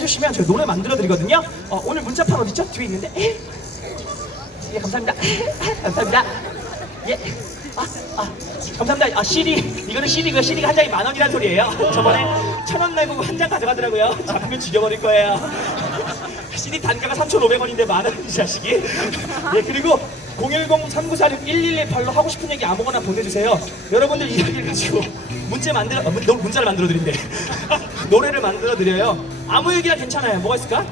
해주시면 저희 노래 만들어 드리거든요. 어, 오늘 문자판 어디 있죠? 뒤에 있는데. 에? 예, 감사합니다. 감사합니다. 예. 아, 아, 감사합니다. 아, CD. 이거는 CD가 CD가 한 장이 만 원이라는 소리예요. 저번에 천 원 내고 한 장 가져가더라고요. 잡히면 죽여버릴 거예요. CD 단가가 3,500원인데 만 원, 이 자식이. 예, 그리고 010-3946-1118로 하고 싶은 얘기 아무거나 보내주세요. 여러분들 이야기를 가지고 문제 만들어, 어, 문- 노- 문자를 만들어 드린대. 노래를 만들어 드려요. 아무 얘기나 괜찮아요. 뭐가 있을까?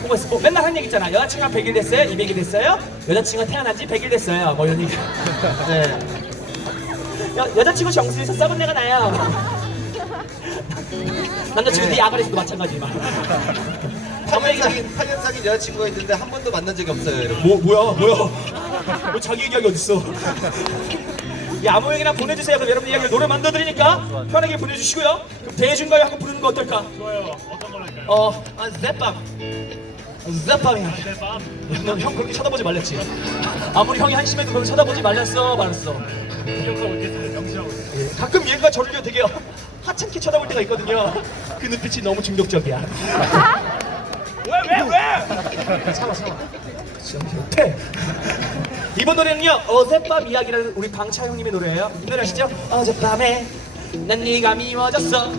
뭐가 있어? 뭐 맨날 하는 얘기 있잖아. 여자친구가 100일 됐어요? 200일 됐어요? 여자친구가 태어난 지 100일 됐어요. 뭐 이런 얘기. 네. 여, 여자친구 정수에서 썩은 내가 나요. 남자친구 네 아가리에서도 마찬가지만. 아무 8년 얘기나. 사귄, 8년 사귄 여자친구가 있는데 한 번도 만난 적이 없어요, 여러분. 뭐 뭐야 뭐야 뭐 자기 얘기하기 어딨어 이 아무 얘기나 보내주세요 그럼 여러분 이야기를 노래 만들어 드리니까 편하게 보내주시고요 그럼 대중가요 한번 부르는 거 어떨까 좋아요. 어떤 걸 할까요? 어 아, zet밤 zet밤이야 대밤. 넌형 그렇게 쳐다보지 말랬지 아무리 형이 한심해도 그걸 쳐다보지 말랬어 말았어 기억하고 있겠어요. 명시하고 있어요. 예, 가끔 얘가 저를 되게 하찮게 쳐다볼 때가 있거든요 그 눈빛이 너무 중독적이야. 왜 왜 왜? 참아 참아. 태 이번 노래는요 어젯밤 이야기라는 우리 방차 형님의 노래예요. 이 노래 아시죠? 어젯밤에 난 네가 미워졌어.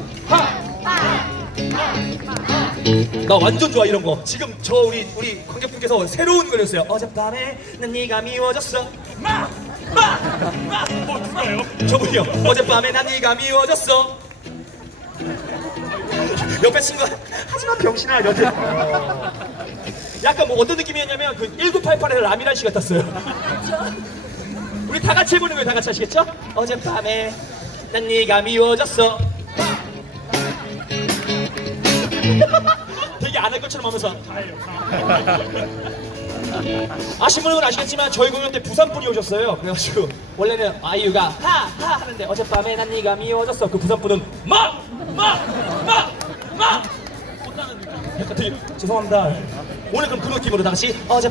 나 완전 좋아 이런 거. 지금 저 우리 우리 관객분께서 새로운 거였어요. 어젯밤에 난 네가 미워졌어. 뭐 누가요? 저분이요. 어젯밤에 난 네가 미워졌어 옆에 친구가 하지마 병신아 이러대 약간 뭐 어떤 느낌이었냐면 그 1988의 라미란 씨 같았어요 우리 다 같이 해보는 거예요 다 같이 아시겠죠? 어젯밤에 난 네가 미워졌어 되게 안 할 것처럼 하면서 아시는 분은 아시겠지만 저희 공연 때 부산 분이 오셨어요. 그래가지고 원래는 아이유가 하하 하는데 어젯밤에 난 네가 미워졌어. 그 부산 분은 마마 죄송합니다. 오늘 그럼 그 느낌으로 다시 어젯